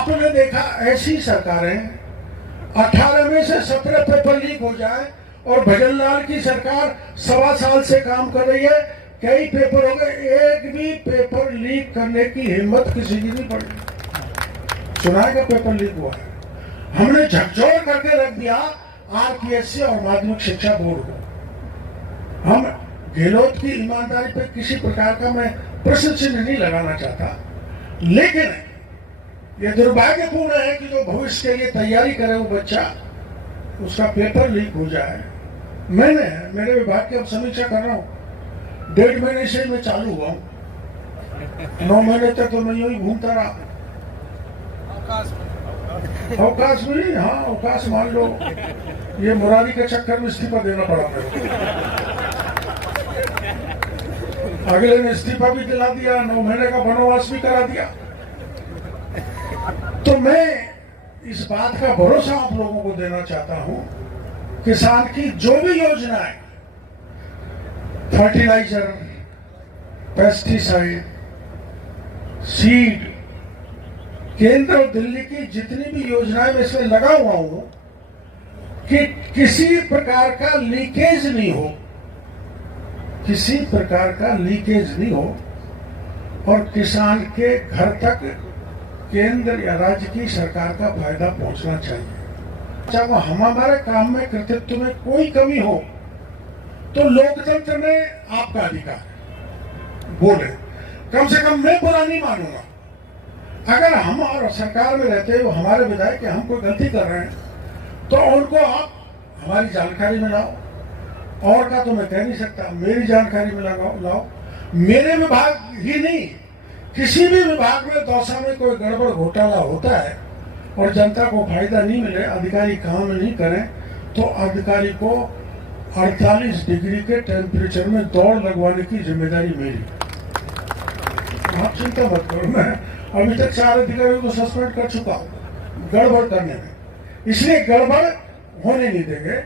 आपने देखा ऐसी सरकारें 18 में से 17 पेपर लीक हो जाए और भजनलाल की सरकार 1.25 साल से काम कर रही है, कई पेपर हो गए, एक भी पेपर लीक करने की हिम्मत किसी की नहीं पड़ी। सुनाएगा पेपर लीक हुआ है, हमने झकझोर करके रख दिया आरपीएससी और माध्यमिक शिक्षा बोर्ड को। हम गहलोत की ईमानदारी पे किसी प्रकार का मैं प्रश्न चिन्ह नहीं लगाना चाहता, लेकिन ये दुर्भाग्यपूर्ण है कि जो भविष्य के लिए तैयारी करे वो बच्चा, उसका पेपर लीक हो जाए। मैंने मेरे विभाग की अब समीक्षा कर रहा हूँ, 1.5 महीने से मैं चालू हुआ हूँ, 9 महीने तक तो मैं यूं ही घूमता रहा। अवकाश भी नहीं, हाँ अवकाश मान लो, ये मुरारी के चक्कर में इस्तीफा देना पड़ा मेरे को। अगले ने इस्तीफा भी दिला दिया, 9 महीने का वनवास भी करा दिया। तो मैं इस बात का भरोसा आप लोगों को देना चाहता हूं, किसान की जो भी योजनाएं, फर्टिलाइजर, पेस्टिसाइड, सीड, केंद्र और दिल्ली की जितनी भी योजनाएं मैं इसमें लगा हुआ हूं कि किसी प्रकार का लीकेज नहीं हो, किसी प्रकार का लीकेज नहीं हो और किसान के घर तक केंद्र या राज्य की सरकार का फायदा पहुंचना चाहिए। चाहे वो हमारे काम में, कृतित्व में कोई कमी हो तो लोकतंत्र में आपका अधिकार है, बोले, कम से कम मैं बुरा नहीं मानूंगा। अगर हम और सरकार में रहते हुए हमारे विधायक हम कोई गलती कर रहे हैं तो उनको आप हमारी जानकारी में लाओ, और का तो मैं कह नहीं सकता, मेरी जानकारी में लाओ। मेरे विभाग ही नहीं, किसी भी विभाग में दौसा में कोई गड़बड़ घोटाला होता है और जनता को फायदा नहीं मिले, अधिकारी काम नहीं करें, तो अधिकारी को 48 डिग्री के टेम्परेचर में दौड़ लगवाने की जिम्मेदारी मेरी। आप चिंता मत करो, मैं अभी तक 4 अधिकारियों को सस्पेंड कर चुका हूं गड़बड़ करने में, इसलिए गड़बड़ होने नहीं देंगे।